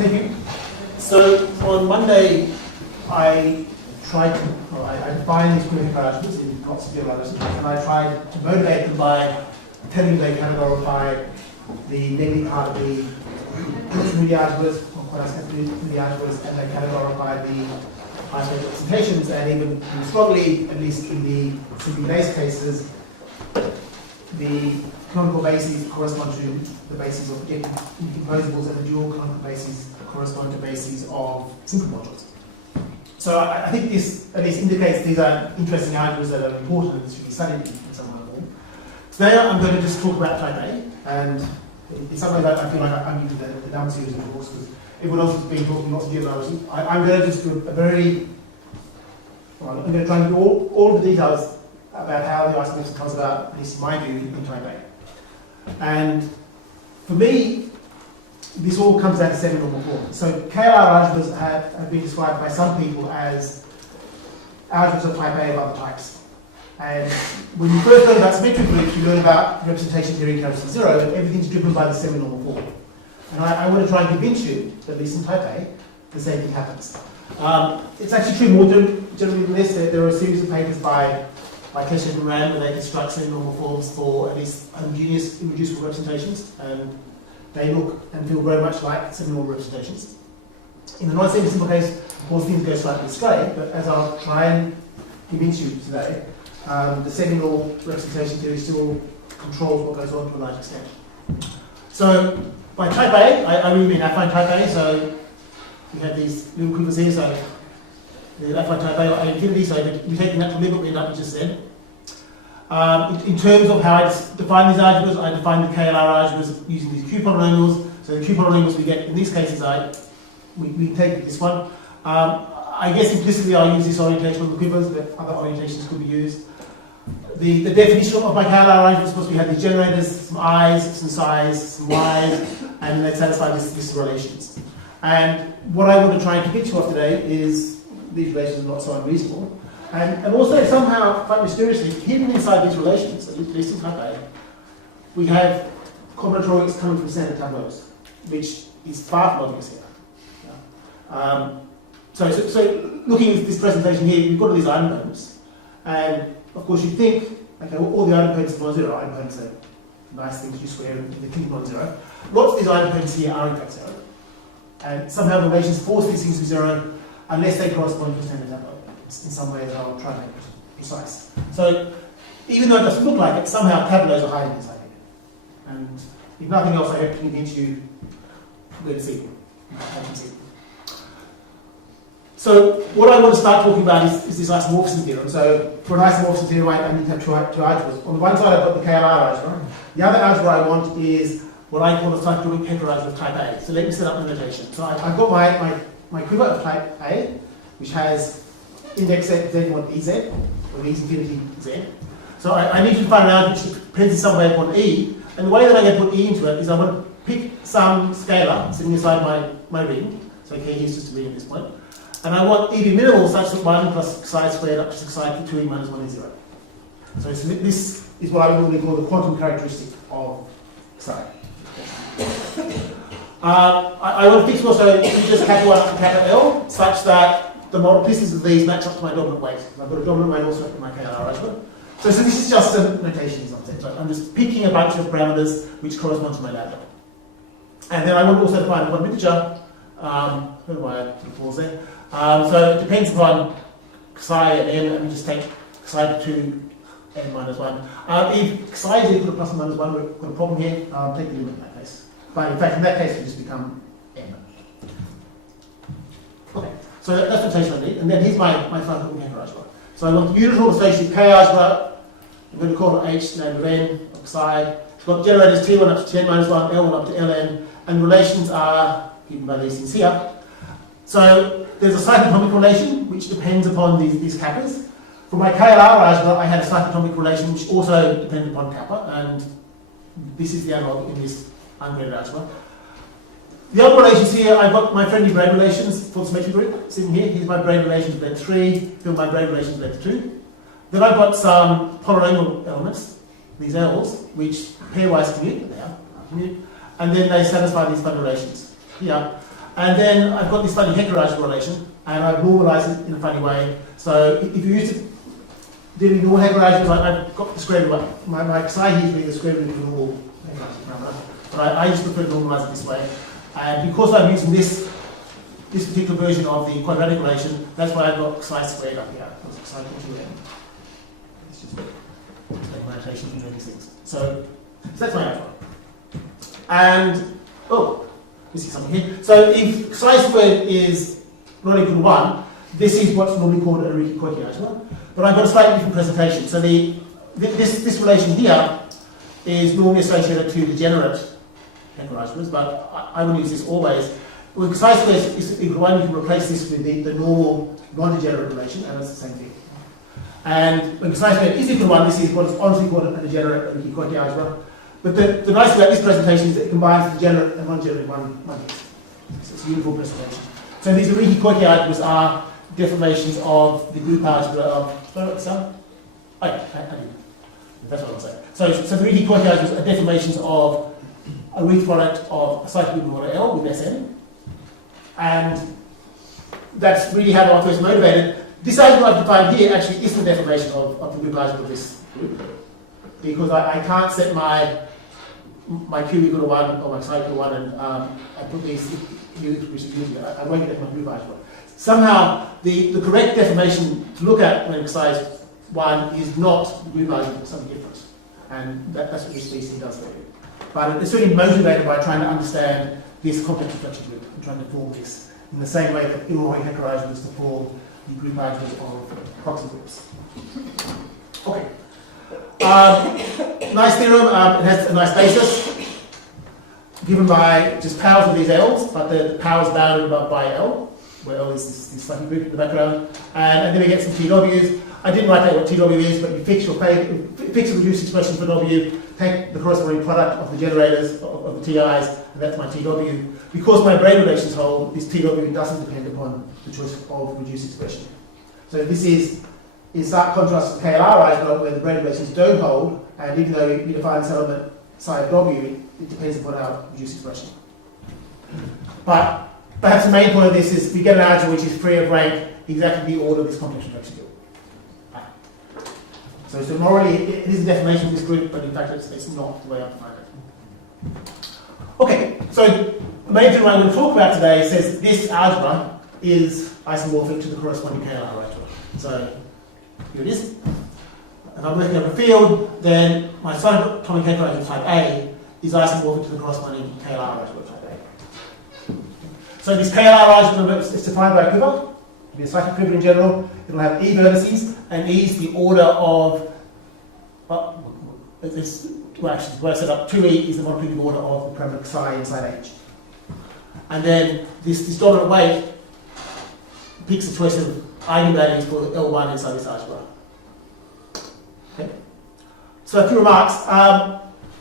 Thank you. So on Monday, I defined these Quiver Hecke algebras in lots of different algebras, and I tried to motivate them by telling them they categorify the negative part of the continuity algebras, or quasi-continuity algebras, and they categorify the isomorphic representations, and even strongly, at least in the simply base cases, the canonical bases correspond to the bases of decomposables, and the dual canonical bases correspond to bases of simple modules. So I think this at least indicates these are interesting algebras that are important and should be studied in some way or form. Today I'm going to just talk about type A, and in some ways I feel like I'm using the down series of course because everyone else has been talking lots of geometry. I'm going to just do I'm going to try and do all the details about how the isomorphism comes about, at least in my view, in type A. And for me, this all comes down to semi-normal form. So KLR algebras have been described by some people as algebras of type A of other types. And when you first learn about symmetric groups, you learn about representation theory comes from zero, and everything's driven by the semi-normal form. And I want to try and convince you that at least in type A, the same thing happens. It's actually true more generally than this. There are a series of papers by Kleshchev and Brundan where they construct semi-normal forms for at least homogeneous irreducible representations, and they look and feel very much like semi-normal representations. In the non-semi-simple case, of course, things go slightly astray, but as I'll try and convince you today, the semi-normal representation theory still controls what goes on to a large extent. So, by type A, I really mean affine type A, so we have these little quivers here, so the affine type A or A infinity, so we take the natural limit, we end up with just Z. In terms of how I define these algebras, I define the KLR algebras using these Q polynomials. So the Q polynomials we get in these cases, we take this one. I guess implicitly I'll use this orientation on the quivers, but other orientations could be used. The definition of my KLR algebras, of course, we have these generators, some i's, some psi's, some y's, and they satisfy these relations. And what I want to try and convince you of today is these relations are not so unreasonable. And also somehow, quite mysteriously, hidden inside these relations, at least in type A, we have combinatorics coming from standard tableaus, which is far from obvious here. Yeah. So looking at this presentation here, we've got all these idempotents, and of course you think, okay, all the idempotents are non-zero. Idempotents are nice things you square and they think non-zero. Lots of these idempotents here are in fact zero, and somehow the relations force these things to zero unless they correspond to a standard tableau. In some way that I'll try to make precise. So, even though it doesn't look like it, somehow tableaus are hiding inside here. And if nothing else, I hope to convince you we're going to see. So, what I want to start talking about is this isomorphism theorem. So, for an isomorphism theorem, I need to have two algebras. On the one side, I've got the KLR algebra. The other algebra I want is what I call the Cyclotomic Hecke algebra of type A. So, let me set up the notation. So, I've got my quiver of type A, which has index z equal to ez, or e's infinity z. So I need to find an algebra which depends in some way upon e, and the way that I'm going to put e into it is I want to pick some scalar sitting inside my ring, so k here is just a ring at this point, and I want e to be minimal such that 1 plus psi squared up to psi to 2e minus 1 is 0. So this is what I would normally call the quantum characteristic of psi. I want to fix also just capital 1 up to capital L such that the multiplicities of these match up to my dominant weight. I've got a dominant weight also in my KLR algebra. So this is just a notation in some sense. Right? I'm just picking a bunch of parameters which correspond to my lambda. And then I want to also define one integer. Where do I pause there? So it depends upon psi and n, and we just take psi to 2 n minus 1. If psi is equal to plus or minus 1, we've got a problem here. I'll take the limit in that case. But in fact, in that case, we just become n. Okay. So that's the notation I need, and then here's my Cyclotomic Hecke algebra. So I want the unit associative K algebra. I'm going to call it H, name of n, of psi. It's got generators T1 up to 10 minus 1, L1 up to Ln, and relations are given by these things here. So there's a cyclotomic relation which depends upon these kappas. For my KLR algebra, I had a cyclotomic relation which also depended upon kappa, and this is the analog in this ungraded algebra. The other relations here, I've got my friendly braid relations for the symmetric group sitting here. Here's my braid relations length 3, here's my braid relations length 2. Then I've got some polynomial elements, these L's, which pairwise commute, and then they satisfy these fund relations here. And then I've got this funny Hecke algebra relation, and I've normalized it in a funny way. So if you used to dealing normal Hecke algebras, I've got the square root. My psi here is being the square root of the normal Hecke algebra parameter. But I just prefer to normalize it this way. And because I'm using this particular version of the quadratic relation, that's why I've got psi squared up here. Psi equal to n. It's just make my notation to know these things. So that's my algebra. And we see something here. So if psi squared is not equal to 1, this is what's normally called a Ariki algebra. But I've got a slightly different presentation. So this relation here is normally associated to degenerate Hecke algebras, but I would use this always. When psi squared is equal to 1, you can replace this with the normal non-degenerate relation, and it's the same thing. And when psi squared is equal to 1, this is what is honestly called a degenerate Ariki algebra. But the nice thing about this presentation is that it combines degenerate and non-degenerate in one piece. So it's a uniform presentation. So these Ariki algebras are deformations of the group algebra of. That's what I'm saying. So the Ariki algebras are deformations of a root product of a cyclic group order L with Sn. And that's really how I first motivated. This algebra I've defined here actually is the deformation of the group algebra of this group. Because I can't set my Q equal to 1 or my psi equal to 1 and I put these here, which is usually, I won't get my group algebra. Somehow, the correct deformation to look at when psi is 1 is not the group algebra, it's something different. And that's what this species does for you. But it's really motivated by trying to understand this complex reflection group and trying to form this in the same way that Iwahori Hecke algebras to form the group algebras of proxy groups. Okay. Nice theorem. It has a nice basis given by just powers of these L's, but the power is bounded by L, where L is this funny group in the background. And then we get some TWs. I didn't write out what TW is, but you fix a reduced expression for W, take the corresponding product of the generators of the TIs, and that's my TW. Because my braid relations hold, this TW doesn't depend upon the choice of reduced expression. So this is in stark contrast to KLR algebra, where the braid relations don't hold, and even though you define this element psi of W, it depends upon our reduced expression. But perhaps the main point of this is we get an algebra which is free of rank exactly the order of this complex reflection group. So morally, it is a deformation of this group, but in fact, it's not the way I define it. Okay, so the main thing I'm going to talk about today says this algebra is isomorphic to the corresponding KLR algebra. So here it is. If I'm working over a field, then my cyclotomic Hecke algebra type A is isomorphic to the corresponding KLR algebra type A. So this KLR algebra is defined by a quiver. It'll be a cyclic quiver in general. It'll have E vertices, and E is the order of. Actually, the way I set up 2E is the monoprimitive order of the parameter psi inside H. And then this dominant weight picks a choice of eigenvalues for L1 inside this algebra. Okay. So a few remarks.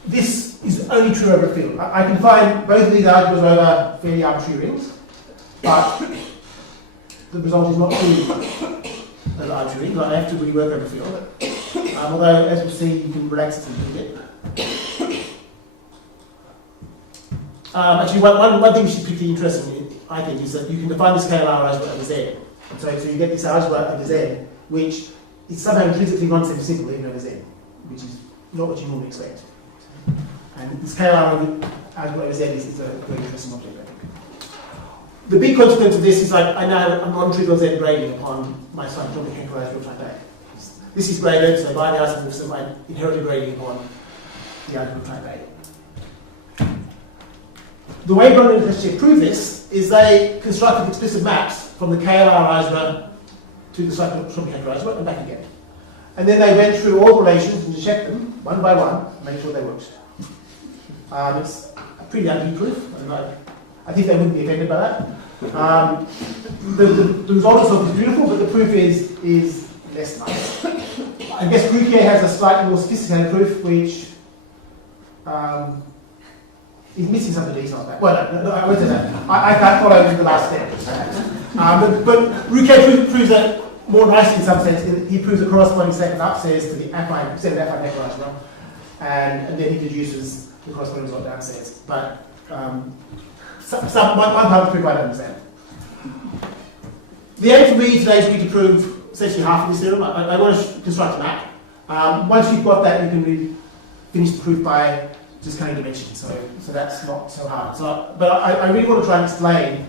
This is only true over a field. I can find both of these algebras over fairly arbitrary rings, but the result is not truly over arbitrary rings. I have to really work over a field. Although, as we'll see, you can relax it a little bit. Actually, one thing which is particularly interesting, I think, is that you can define this KLR algebra over Z. So you get this algebra over Z, which is somehow intrinsically non-semi-simple even over Z, which is not what you normally expect. And this KLR algebra over Z is a very interesting object, I think. The big consequence of this is I now have a non-trivial Z grading upon my cyclotomic Hecke algebra type A. This is graded, so by the isomorphism, I inherit a grading upon the algebra type A. The way Brundan and Kleshchev prove this is they constructed explicit maps from the KLR algebra to the cyclotomic Hecke algebra and back again. And then they went through all relations and checked them one by one and made sure they worked. It's a pretty ugly proof. I think they wouldn't be offended by that. The result is beautiful, but the proof is less nice. I guess Rouquier has a slightly more sophisticated proof, which is missing some of the details back. Well, no, I won't say that. I can't follow the last step. But Rouquier proves that more nicely in some sense. He proves a corresponding second upstairs to the affine, set of affine Hecke algebra, and then he deduces the corresponding result downstairs. But one part of the proof I don't understand. The aim for me today is really to prove essentially half of this theorem. I want to construct a map. Once you've got that, you can really finish the proof by just counting dimensions. So that's not so hard. But I really want to try and explain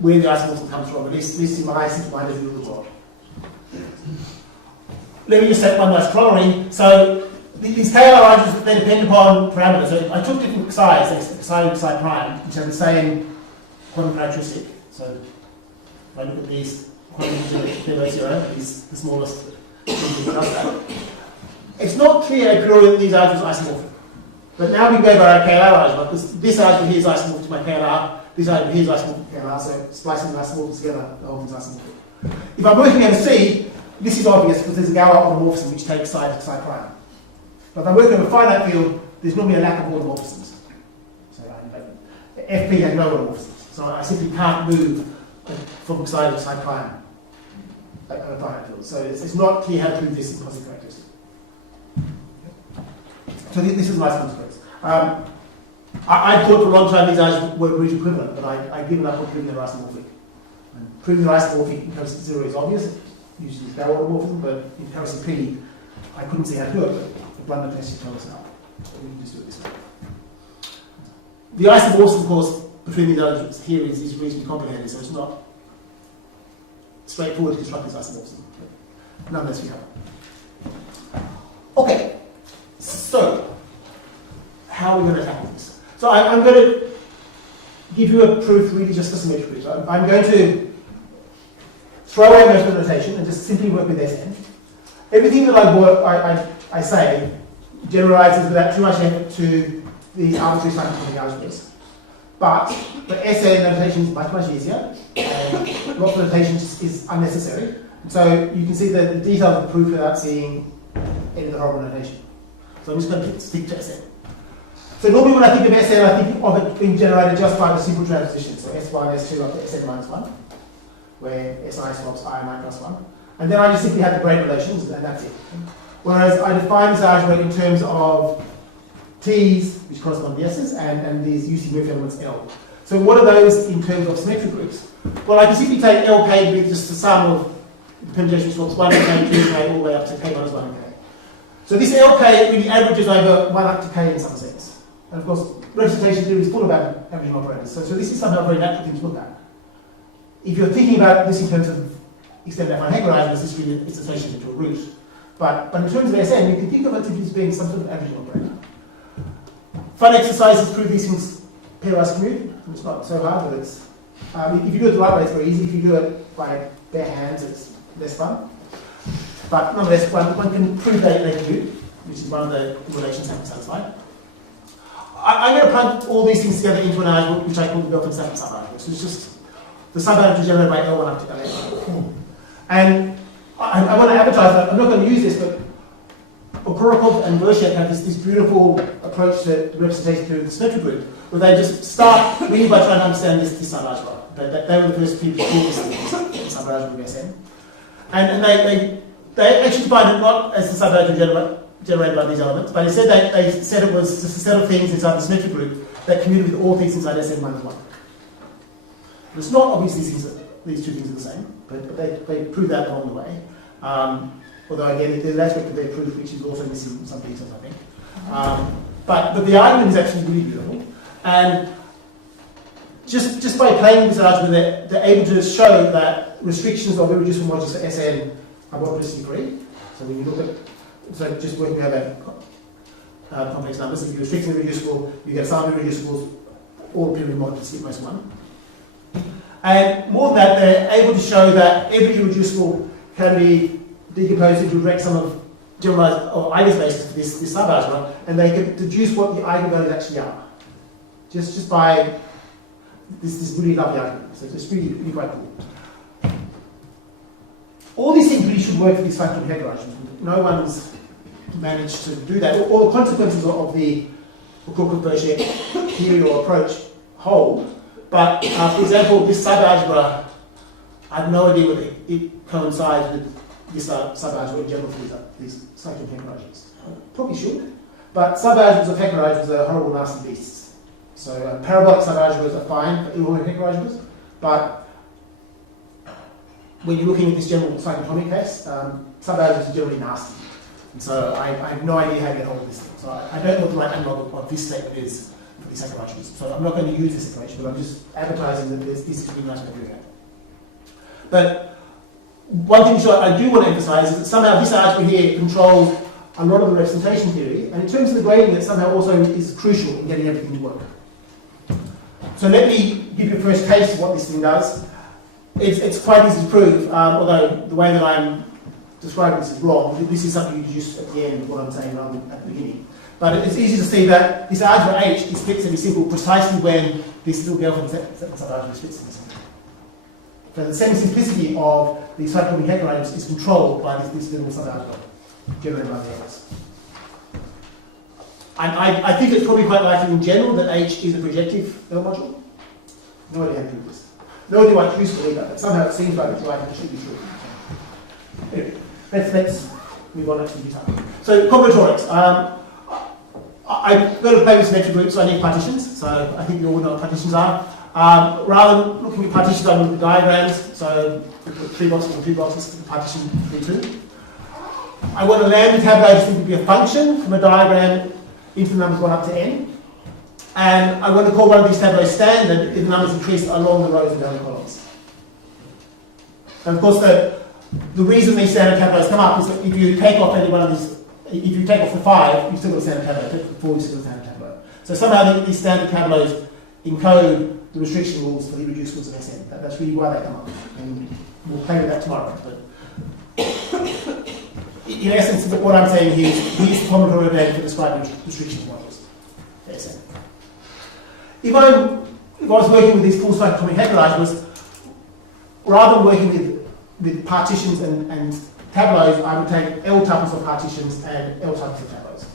where the isomorphism comes from, at least in my simple-minded view of the world. Let me just set one nice corollary. So these KLR algebras, they depend upon parameters. So I took different xi's, xi and xi prime, which have the same quantum characteristic. So if I look at these quantities below zero, the smallest thing that does that. It's not clear a priori that these algebras are isomorphic. But now we go by our KLR algebra, because this algebra here is isomorphic to my KLR, this algebra here is isomorphic to KLR, so splicing the isomorphs together, the whole thing's isomorphic. If I'm working over C, this is obvious because there's a Galois automorphism which takes psi to psi prime. But if I'm working over a finite field, there's normally a lack of automorphisms. So FP has no automorphisms. So I simply can't move from psi to psi prime on a finite field. So it's not clear how to prove this in positive characteristic. So this is a nice consequence. I thought for a long time these algebras were root equivalent, but I've given up on proving they're isomorphic. And proving they're isomorphic in terms of zero is obvious. Usually it's Galois automorphism, but in terms P, I couldn't see how to do it, but Brundan and Kleshchev told us how. So we can just do it this way. The isomorphism, of course, between these algebras here is reasonably complicated, so it's not straightforward to construct this isomorphism. But nonetheless, we have it. Okay, so how are we going to tackle this? So I'm going to give you a proof really just for symmetry. So I'm going to throw away most of the notation and just simply work with Sn. Everything that I say generalizes without too much effort to these arbitrary cyclotomic algebras. But the Sn notation is much, much easier, and lots of notation is unnecessary. So you can see the details of the proof without seeing any of the horrible notation. So I'm just going to stick to Sn. So normally when I think of Sn, I think of it being generated just by the simple transposition. So S1, S2 up to Sn minus 1, where Si swaps I and I plus 1. And then I just simply have the grade relations, and that's it. Whereas I define this algebra in terms of T's, which correspond to the S's, and these Jucys-Murphy elements L. So what are those in terms of symmetric groups? Well, I can simply take Lk to be just the sum of the permutation swaps 1k, 2k, all the way up to k minus 1k. So this Lk really averages over 1 up to k in some sense. And of course, representation theory is full about averaging operators. So this is somehow a very natural thing to look at. If you're thinking about this in terms of extended affine Hecke algebras, this really is associated to a root. But in terms of Sn, you can think of it simply as being some sort of averaging operator. Fun exercises prove these things pairwise commute. It's not so hard, but it's if you do it the right way, it's very easy. If you do it by bare hands, it's less fun. But nonetheless, one can prove that they commute, which is one of the relations that can satisfy. I'm going to plug all these things together into an algebra which I call the Gelfand-Zetland subalgebra. So it's just the subalgebra generated by L1 up to L8. And I want to advertise that. I'm not going to use this, but Rouquier and Rouquier have this beautiful approach to representation through the symmetric group, where they just start really by trying to understand this subalgebra. They were the first people to call this subalgebra of Sn. And they actually defined it not as the subalgebra generated by these elements, but instead they said it was just a set of things inside the symmetric group that commuted with all things inside Sn minus 1. It's not obvious these two things are the same, but they prove that along the way. Although again, there's an aspect of their proof which is also missing some details, I think. But the argument is actually really beautiful, and just by playing this argument, they're able to show that restrictions of irreducible modulus for Sn are multiplicity free. So when you look at just working out complex numbers, if you restrict them irreducible, you get some irreducibles, all period multiplicity at most 1. And more than that, they're able to show that every irreducible can be decomposed into a direct sum of generalized or eigenspaces for this subalgebra, and they can deduce what the eigenvalues actually are, just by this really lovely argument. So it's really quite cool. All these things really should work for these Cyclotomic Hecke algebras. No one's managed to do that. All the consequences of the Rouquier theory or approach hold. But, for example, this subalgebra, I have no idea whether it coincides with this subalgebra in general for these Cyclotomic Hecke algebras. Probably should. But subalgebras of Hecke algebras are horrible, nasty beasts. So parabolic subalgebras are fine for Iwahori Hecke algebras, but when you're looking at this general cyclotomic case, subalgebras are generally nasty. And so I have no idea how to get hold of this thing. So I don't know what the right analog of this statement is for these algebras. So I'm not going to use this information, but I'm just advertising that this is a really nice way of doing that. But one thing which I do want to emphasize is that somehow this algebra here controls a lot of the representation theory, and in terms of the grading, it somehow also is crucial in getting everything to work. So let me give you a first case of what this thing does. It's quite easy to prove, although the way that I'm describing this is wrong. This is something you deduce at the end of what I'm saying rather than at the beginning. But it's easy to see that this algebra H is fixed and is simple precisely when this little Gelfand-Zetland subalgebra is fixed and simple. So the semi-simplicity of the Cyclotomic Hecke algebras is controlled by this little subalgebra generated by the L's. I think it's probably quite likely in general that H is a projective L module. No idea how to prove this. No idea why it's useful either, but somehow it seems like it's right and it should be true. Anyway, let's move on to the detail. So combinatorics. I've got to play with symmetric groups, so I need partitions. So I think you all know what partitions are. Rather than looking at partitions, I look at diagrams. So we put 3 boxes and 2 boxes, partition 3, 2. I want a lambda tableau to simply be a function from a diagram into the numbers 1 up to n. And I want to call one of these tableaus standard if the numbers increase along the rows and down the columns. And of course, the reason these standard tableaus come up is that if you take off any one of these, if you take off the 5, you've still got a standard tableau. Take off the 4, you've still got a standard tableau. So somehow these standard tableaus encode the restriction rules for the reducibles of Sn. That's really why they come up. And we'll play with that tomorrow. But in essence, what I'm saying here is here's the combinatorial data for describing restriction models. Sn. If I was working with these full cyclotomic Hecke algebras, rather than working with partitions and tableaus, I would take L tuples of partitions and L tuples of tableaus.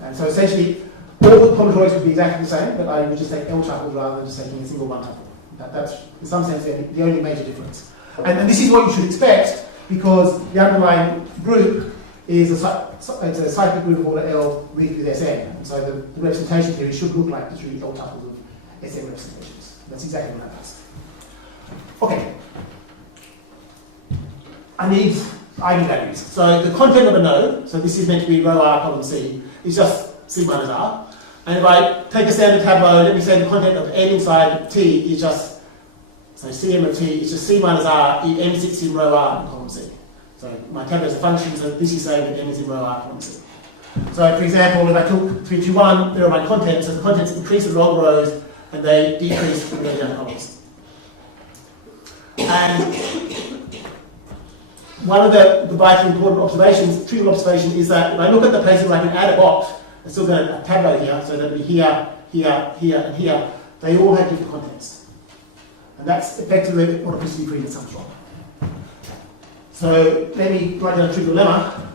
And so essentially, all the combinatorics would be exactly the same, but I would just take L tuples rather than just taking a single one tuple. That's, in some sense, the only major difference. And this is what you should expect, because the underlying group is it's a cyclic group of order L with Sn. And so the representation theory should look like the 3 L tuples of Sn representations. That's exactly what that does. Okay. I need eigenvalues. So the content of a node, so this is meant to be row R, column C, is just C minus R. And if I take a standard tableau, let me say the content of n inside T is just, so Cm of T is just C minus R if m sits in row R in column C. So my tableau is a function, so this is saying that m is in row R, column C. So for example, if I took 3, 2, 1, there are my contents, so the contents increase along the rows and they decrease when they go down columns. And one of the vitally important observations, trivial observation, is that if I look at the places where I can add a box, I still got a tableau here, so that'll be here, here, here, and here. They all have different contents. And that's effectively what a PCD gradient comes from. So let me write down a trivial lemma.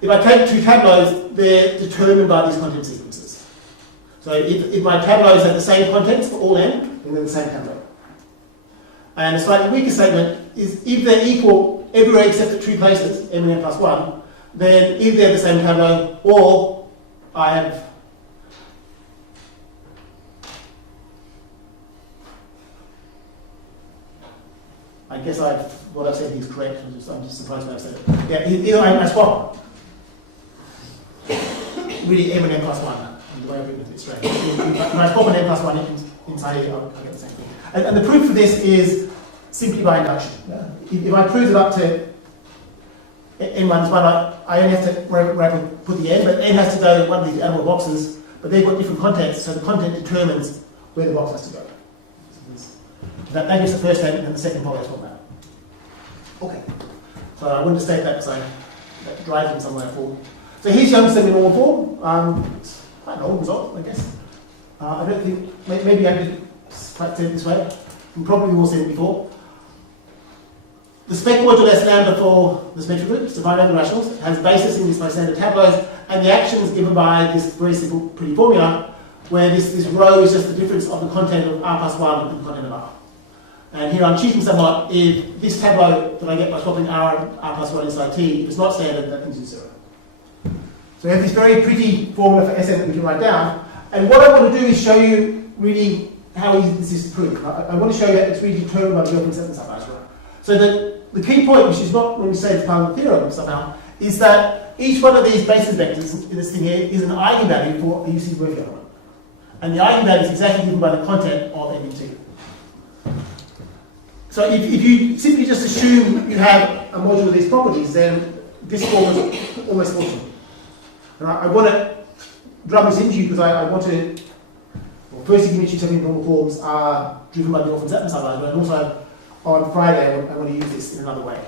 If I take 2 tableaus, they're determined by these content sequences. So if my tableaus have the same contents for all n, then they're the same tableau. And a slightly weaker statement is if they're equal everywhere except at 2 places, m and n plus 1, then if they're the same tableau, or I have I guess what I've said is correct. I'm just surprised when I've said it. Yeah, either I swap really m and n plus 1. The way I've written it, it's strange. When I swap an n plus 1 inside here, I'll get the same thing. And the proof for this is simply by induction. Yeah? If I prove it up to n minus 1, I only have to put the n, but n has to go in one of these animal boxes, but they've got different contents, so the content determines where the box has to go. So that gives the first statement, and the second part I talk about. Okay. So I wanted to state that because that drives them somewhere forward. So here's Young's semi-normal form. It's quite an old result, I guess. I don't think, maybe I did say it this way. You probably all seen it before. The spec modulus lambda for the symmetric groups, defined over rationals, has basis in these my standard tableaus, and the action is given by this very simple, pretty formula, where this row is just the difference of the content of R plus 1 and the content of R. And here I'm cheating somewhat. If this tableau that I get by swapping R and R plus 1 inside T, if it's not standard, that thing's in 0. So we have this very pretty formula for Sn that we can write down. And what I want to do is show you really how easy this is to prove. I want to show you that it's really determined by the Gelfand-Zetland subalgebra. So the key point, which is not when we say it's part of the theorem somehow, is that each one of these basis vectors in this thing here is an eigenvalue for a Jucys-Murphy element. And the eigenvalue is exactly given by the content of MUT. So if you simply just assume you have a module of these properties, then this form is almost possible. And I want to drum this into you because I want to, well, firstly, convince you something normal forms are driven by the Gelfand-Zetland subalgebra, and also on Friday I want to use this in another way,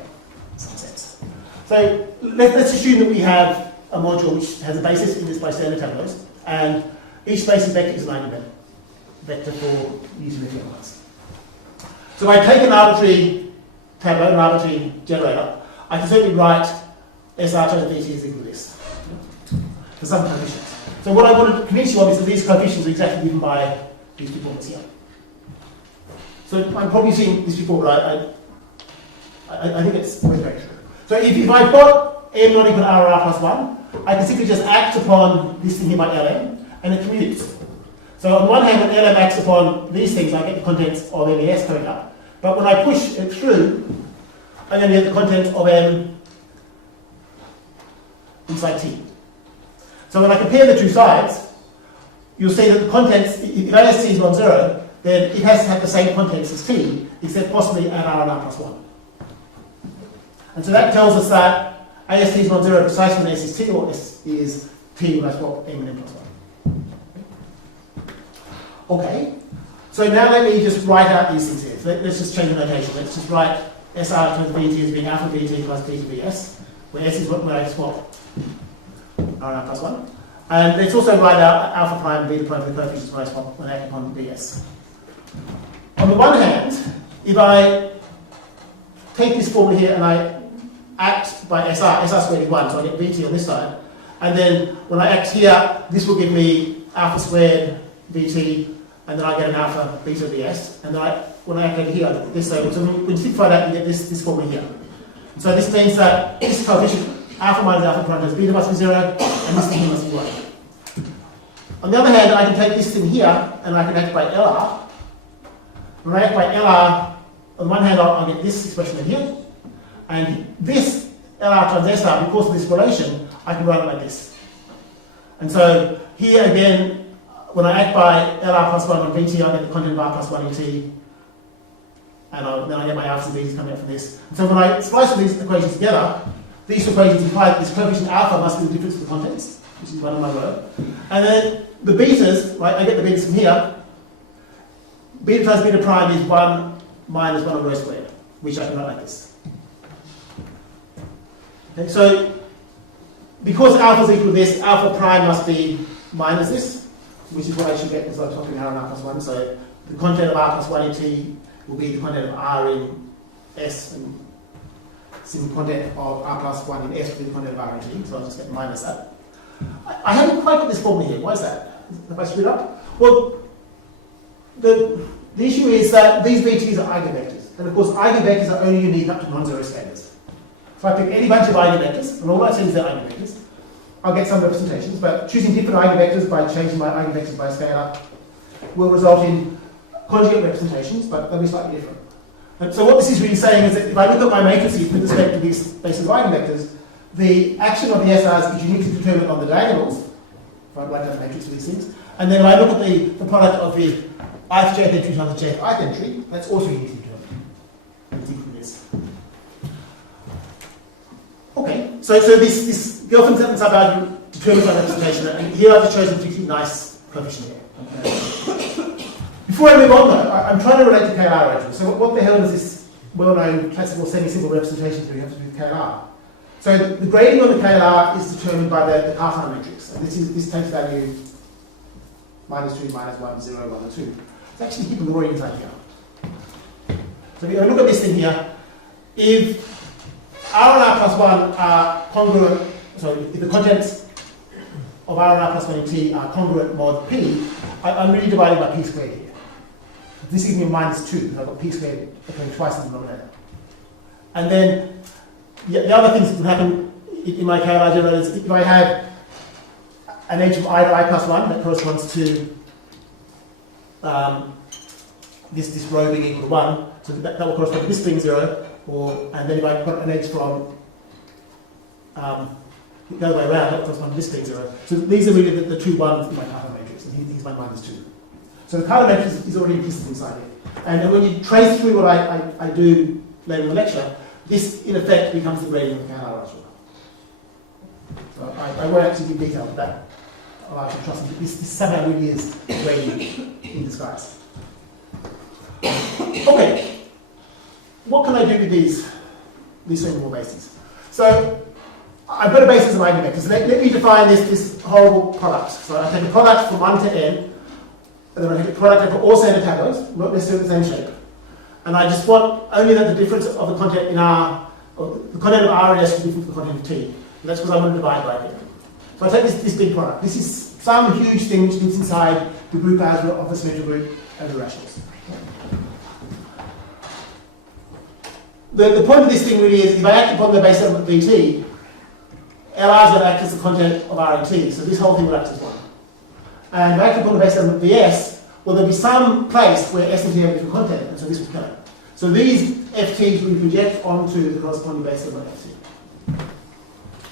in some sense. So let's assume that we have a module which has a basis in this by standard tableaus, and each basis vector is an eigenvector for using the elements. So if I take an arbitrary tableau, an arbitrary generator, I can certainly write SR times VT is equal to this for some coefficients. So what I want to convince you of is that these coefficients are exactly given by these two formulas here. So I'm probably seeing this before, but I think it's always very true. So if I've got M not equal to R plus 1, I can simply just act upon this thing here by Lm, and it commutes. So on the one hand, when Lm acts upon these things, I get the contents of MES coming up. But when I push it through, I'm going to get the contents of M inside T. So when I compare the two sides, you'll see that the contents, if AST is non-zero, then it has to have the same contents as T, except possibly at R and R plus 1. And so that tells us that AST is non-zero precisely when S is T, or S is T when I swap M and M plus 1. Okay, so now let me just write out these things here. So let's just change the notation. Let's just write SR times VT as being alpha VT plus T to VS, where S is when I swap R and R plus 1. And let's also write out alpha prime and beta prime for the coefficients when I swap when I act upon VS. On the one hand, if I take this formula here and I act by SR squared is 1, so I get VT on this side, and then when I act here, this will give me alpha squared VT, and then I get an alpha beta VS, and then when I act over here, I get this over. So when you simplify that, you get this formula here. So this means that this coefficient, alpha minus alpha prime times beta must be 0, and this thing must be 1. On the other hand, I can take this thing here, and I can act by LR. When I act by LR, on one hand, I'll get this expression in here, and this LR times SR, because of this relation, I can write it like this. And so here again, when I act by LR plus 1 on VT, I get the content of R plus 1 in T, and then I get my alphas and betas coming out from this. And so when I splice all these equations together, these equations imply that this coefficient alpha must be the difference of the contents, which is 1 on my row. And then the betas, right, I get the betas from here. Beta times beta prime is 1 minus 1 on rho squared, which I can write like this. Okay, so because alpha is equal to this, alpha prime must be minus this, which is what I should get because I'm talking R and R plus 1. So the content of R plus 1 in T will be the content of R in S, and the content of R plus 1 in S will be the content of R in T. So I'll just get minus that. I haven't quite got this formula here. Why is that? Have I screwed up? Well, the issue is that these VTs are eigenvectors. And of course, eigenvectors are only unique up to non-zero scalars. So I pick any bunch of eigenvectors, and all I see is they're eigenvectors. I'll get some representations, but choosing different eigenvectors by changing my eigenvectors by a scalar will result in conjugate representations, but they'll be slightly different. And so what this is really saying is that if I look at my matrices with respect to these bases of eigenvectors, the action of the SRs is uniquely determined on the diagonals, if I write down a matrix for these things, and then if I look at the product of the ith jth entry times the jth ith entry, that's also uniquely determined. It's equal to this. Okay, so this Gelfand-Zetland subalgebra determines my representation, and here I've just chosen a particularly nice coefficient here. Okay. Before I move on though, I'm trying to relate to KLR algebra. So what the hell does this well-known classical semi-simple representation theory have to do with KLR? So the grading on the KLR is determined by the Cartan matrix, and this takes value -2, -1, 0, 1, and 2. It's actually Hippogorian inside here. So if you look at this thing here, if R and R plus 1 are congruent, so if the contents of R and R plus 1 in T are congruent mod P, I'm really dividing by P squared here. This gives me -2, because I've got P squared occurring twice in the denominator. And then the other things that can happen in my KLR generator is if I have an edge of I to I plus 1 that corresponds to this row being equal to 1, so that will correspond to this being 0, and then if I put an edge from the other way around, that will correspond to this being 0. So these are really the two ones in my Carter matrix, and here's my -2. So the Carter matrix is already implicit inside it. And when you trace through what I do later in the lecture, this in effect becomes the gradient of the KLR algebra. So I won't actually give detail, but that I should trust me. This somehow really is gradient in disguise. Okay, what can I do with these three more bases? So I've got a basis of eigenvectors. So let me define this horrible product. So I take a product from 1 to n, and then I take a product I put all standard tableaus, not necessarily the same shape. And I just want only that the difference of the content in R, or the content of R and S is different from the content of T. And that's because I want to divide by here. So I take this big product. This is some huge thing which lives inside the group algebra of the symmetric group and the rationals. The point of this thing really is, if I act upon the base element Vt, Lr is going to act as the content of R and T, so this whole thing will act as 1. And if I act upon the base element Vs, well, there'll be some place where S and T have different content, and so this will count. So these FTs will project onto the corresponding base element FT.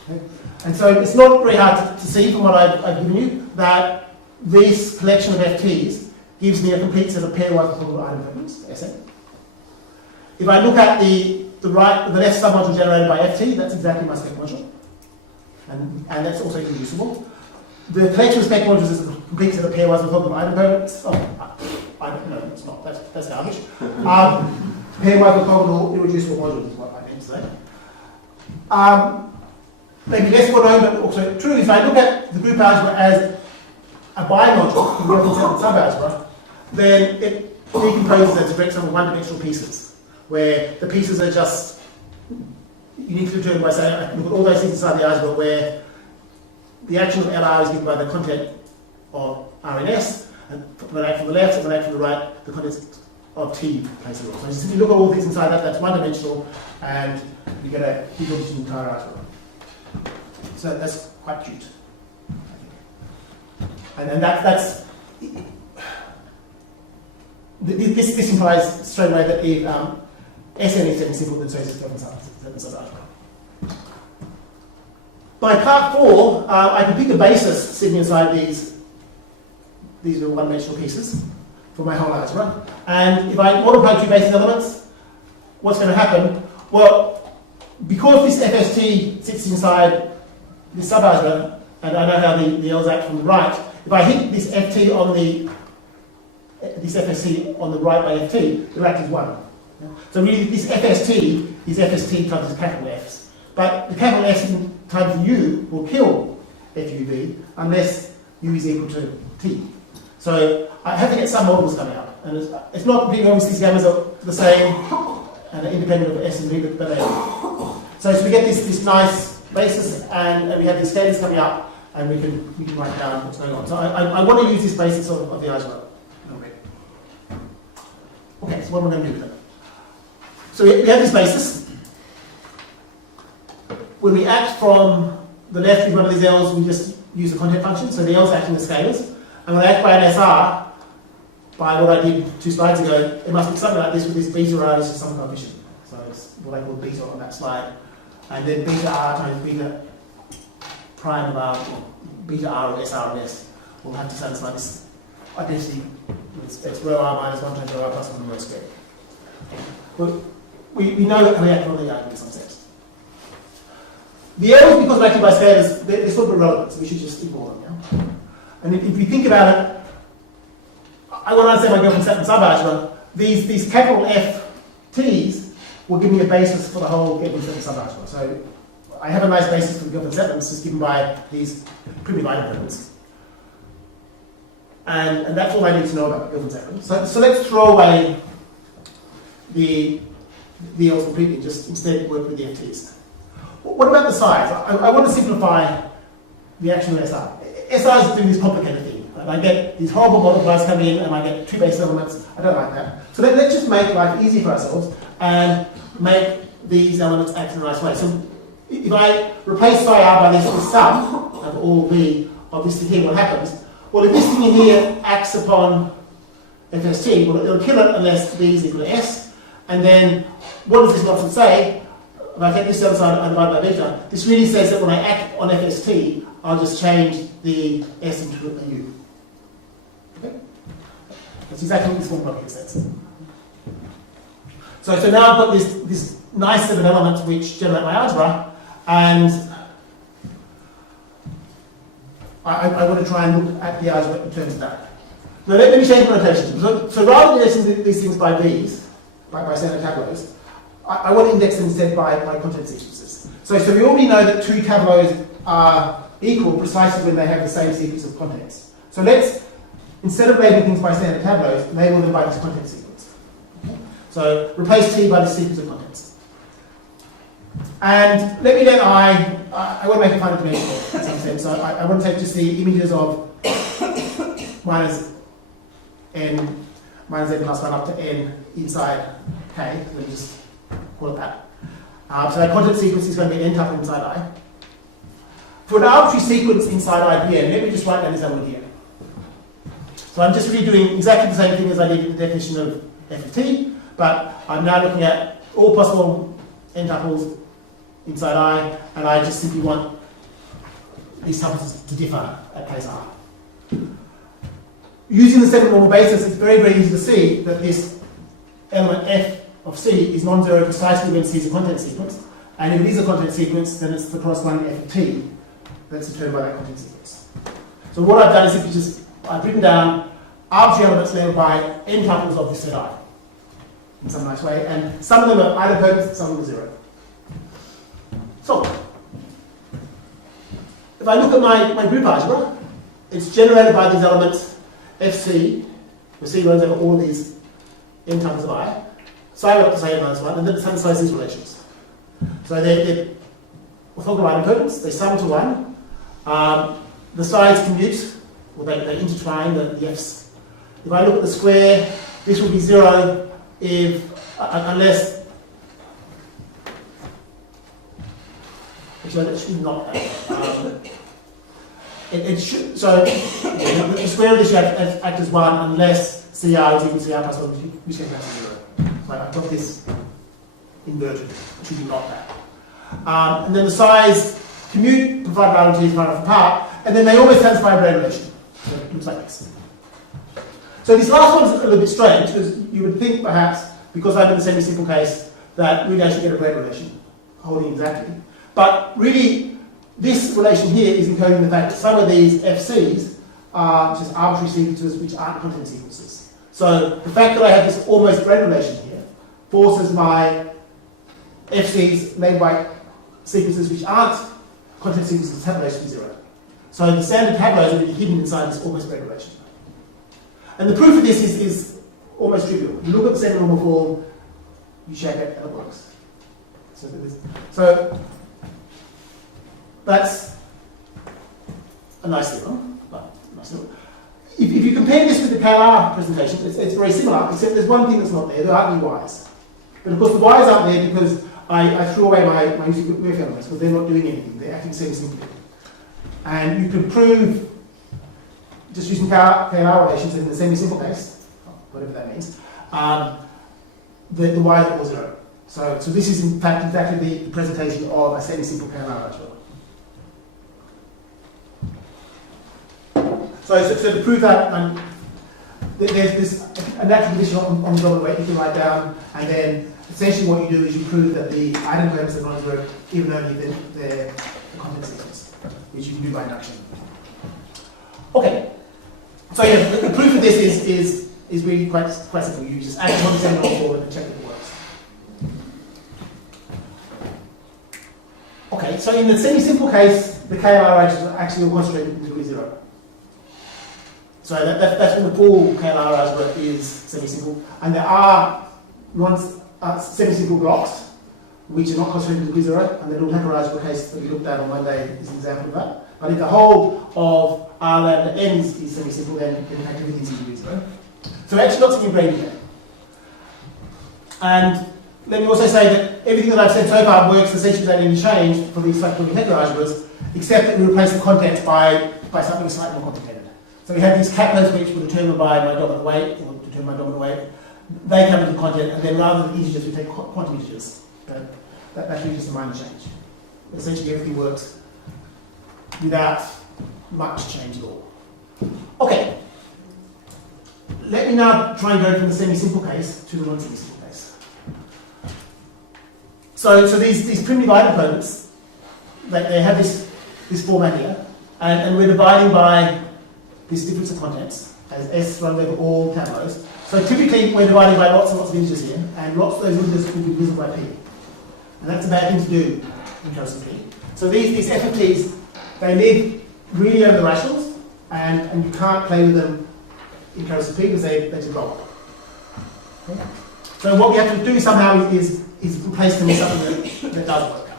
Okay? And so it's not very hard to see from what I've given you that this collection of FTs gives me a complete set of pairwise orthogonal idempotents, Sn. If I look at the left submodule generated by FT, that's exactly my spec module. And that's also irreducible. The collection of spec modules is a complete set of pairwise orthogonal idempotents. Oh, no, it's not. That's garbage. Pairwise orthogonal irreducible modules is what I meant to say. Maybe less well known, but also true, is I look at the group algebra as a bimodule, the Gelfand-Zetland subalgebra, then it decomposes as direct sum of one-dimensional pieces, where the pieces are just uniquely determined by saying I can look at all those things inside the algebra where the action of LR is given by the content of R and S, and when I act from the left and when I act from the right, the content of T plays a role. So if you look at all things inside that's one-dimensional, and you get a decomposition of the entire algebra. So that's quite cute, I think. And then that's this implies straight away that if Sn is simple, then so is Gelfand-Zetland subalgebra. By part 4, I can pick a basis sitting inside these little one-dimensional pieces for my whole algebra. And if I multiply two basis elements, what's going to happen? Well, because this FST sits inside this subalgebra, and I know how the L's act from the right, if I hit this FT on this FST on the right by FT, the act is 1. So really, this FST is FST times the capital Fs. But the capital F times U will kill FUV unless U is equal to T. So I have to get some models coming up. And it's not completely obvious these gammas are the same and are independent of S and V, but they are. So we get this nice basis, and we have these standards coming up, and we can write down what's going on. So I want to use this basis of the algebra. Okay, so what am I going to do with it? So we have this basis. When we act from the left with one of these L's, we just use the content function. So the L's acting as scalars. And when I act by an SR, by what I did 2 slides ago, it must be something like this with this beta R is just some coefficient. So it's what I call beta on that slide. And then beta R times beta prime of R, or beta R or SR and S will have to satisfy this identity. It's rho R minus 1 times rho R plus 1 rho squared. But we know that we act on the argument in some sense. The L's, because we're acting by scalars, they're sort of irrelevant, so we should just ignore them. Yeah? And if you think about it, I want to understand my Gelfand-Zetland subalgebra. These capital F T's will give me a basis for the whole Gelfand-Zetland subalgebra. So I have a nice basis for the Gelfand-Zetland, this is given by these primitive idempotents. And that's all I need to know about Gelfand-Zetland. So let's throw away the L's completely, just instead work with the FTs. What about the size? I want to simplify the action of SR. SR is doing this complicated thing. And I get these horrible multipliers come in, and I get 2 base elements. I don't like that. So let's just make life easy for ourselves and make these elements act in a nice way. So if I replace psi r by this sum of all v of this thing here, what happens? Well, if this thing in here acts upon FST, well, it'll kill it unless B is equal to S. And then, what does this often say? If I take this to the other side and divide by beta, this really says that when I act on FST, I'll just change the S into a U. Okay? That's exactly what this formula here says. So now I've got this nice set of elements which generate my algebra, and I want to try and look at the algebra in terms of that. Now let me change my notation. So rather than indexing these things by B's, by standard tableaus, I want to index them instead by content sequences. So we already know that two tableaus are equal precisely when they have the same sequence of contents. So let's, instead of labeling things by standard tableaus, label them by this content sequence. Okay? So replace T by the sequence of contents. And let me then, I want to make it finite dimensional in some sense. So I want to take just the images of minus n minus n plus 1 up to n inside K. Let me just call it that. So that content sequence is going to be n tuple inside I. For an arbitrary sequence inside IPN, let me just write down this element here. So I'm just really doing exactly the same thing as I did in the definition of f of t, but I'm now looking at all possible n tuples inside I, and I just simply want these tuples to differ at place R. Using the second normal basis, it's very, very easy to see that this element f of c is non-zero precisely when c is a content sequence, and if it is a content sequence, then it's the corresponding f of t that's determined by that content sequence. So what I've done is simply I've written down arbitrary elements labeled by n tuples of this set I in some nice way, and some of them are idempotents, some of them are zero. So, if I look at my group algebra, it's generated by these elements fc, where c runs over all these n tuples of I, psi up to psi n minus 1, and then it satisfies these relations. So they're orthogonal idempotents, they sum to 1, the sides commute, or they intertwine the f's. If I look at the square, this will be 0 if, unless, actually it should not, it should, so the square of this should act as 1 unless CR is equal to CR plus 1, which gets back to 0. So I've got this inverted, it should be not that. And then the size commute, provided R and T is far enough apart, and then they always satisfy a braid relation. So it looks like this. So this last one is a little bit strange, because you would think perhaps, because I'm in the semi-simple case, that really I should get a braid relation, holding exactly. But really, this relation here is encoding the fact that some of these FCs are just arbitrary sequences which aren't content sequences. So the fact that I have this almost braid relation here forces my FCs labeled by sequences which aren't content sequences to tabulation to 0. So the standard tableaus are really hidden inside this almost braid relation. And the proof of this is almost trivial. You look at the semi-normal form, you shake it, and it works. So that's a nice theorem. If you compare this with the KLR presentation, it's very similar, except there's one thing that's not there. There aren't any y's. But of course the y's aren't there because I threw away my Rouquier elements, because they're not doing anything. They're acting semi-simply. And you can prove, just using KLR relations in the semi-simple case, whatever that means, the y equals 0. So this is in fact exactly the presentation of a semi-simple KLR algebra. So to prove that, there's a natural condition on the dominant weight you can write down, and then essentially what you do is you prove that the idempotents are non-zero, even though they're the content sequence, which you can do by induction. Okay. So yeah, the proof of this is really quite simple. You just add it on the same forward and check that it works. Okay, so in the semi-simple case, the KLR algebra actually all concentrated into 0. So that's when the full KLR algebra is semi-simple. And there are semi-simple blocks which are not concentrated into 0, and the little Hecke algebra case that we looked at on Monday is an example of that. But if the whole of R lambda n is semi-simple, then in fact everything's into 0. So actually got something brainy here. And let me also say that everything that I've said so far works essentially without any change for these Cyclotomic Hecke algebras, except that we replace the contents by something slightly more complicated. So we have these kappas which were determined by my dominant weight, or determined term by dominant weight, they come into content, and then rather than integers, we take quantum integers. Okay? That's really just a minor change. Essentially, everything works without much change at all. Okay. Let me now try and go from the semi-simple case to the non-semi-simple case. So these primitive idempotents, they have this format here, and we're dividing by this difference of contents as S runs over all tableaus. So typically we're dividing by lots and lots of integers here, and lots of those integers will be divisible by P. And that's a bad thing to do in case of P. So these FFTs, they live really over the rationals, and you can't play with them in case of P because they just roll. Okay? So what we have to do somehow is replace them with something that does work.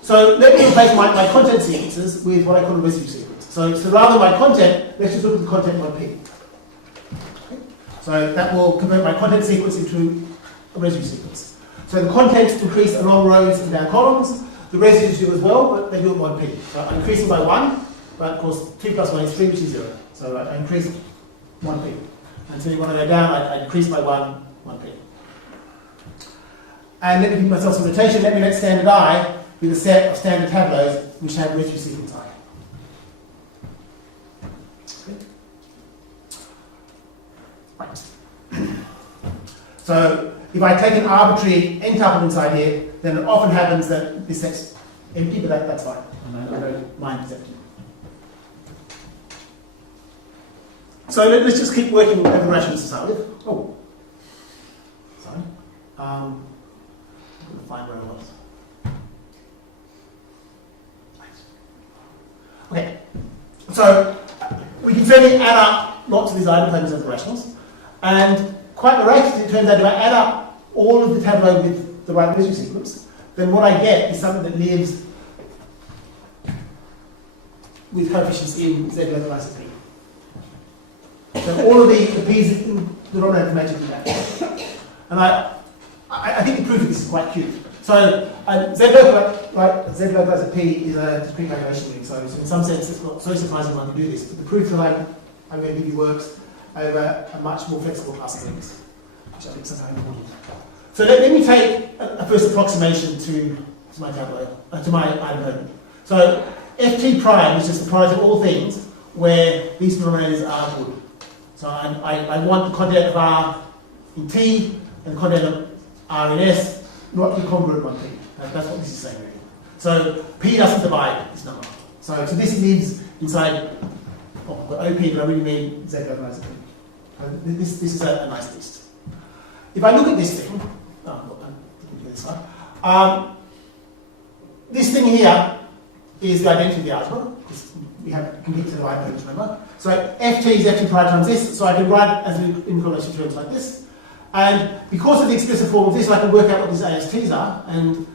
So let me replace my content sequences with what I call a residue sequence. So rather than my content, let's just look at the content by P. Okay? So that will convert my content sequence into a residue sequence. So the contents increase along rows and down columns. The residues do as well, but they do it 1p. So I'm increasing by 1, but of course 2 plus 1 is 3, which is 0. So I increase 1p. Until you want to go down, I increase by 1p. And let me give myself some notation. Let me let standard I with a set of standard tableaus which have residue sequence I. Okay. Right. So if I take an arbitrary n tuple inside here, then it often happens that this set's empty, but that's fine. I don't mind it's empty. So let's just keep working over rationals to start with. Oh, sorry. I'm going to find where I was. Okay, so we can certainly add up lots of these idempotents over rationals, and quite miraculously, it turns out if I add up all of the tableau with the right residue sequence, then what I get is something that lives with coefficients in Z over minus P. So all of the P's in the denominator magically match. And I think the proof of this is quite cute. So Z log as a P is a discrete calculation ring, so in some sense it's not so surprising one to do this, but the proof that I'm going to give you works over a much more flexible class of rings, which I think is somehow important. So let me take a first approximation to my tableau, to my idempotent. So Ft prime is just the product of all things where these denominators are good. So I want the content of R in T and the content of R in S not to be congruent 1P. That's what this is saying really. So P doesn't divide this number. So this lives inside OP, but I really mean Z over minus P. This is a nice list. If I look at this thing, this thing here is the identity of the algebra, because we have complete set of idempotents, remember? So Ft is Ft prime times this, so I can write it as in correlation terms like this. And because of the explicit form of this, I can work out what these ASTs are, and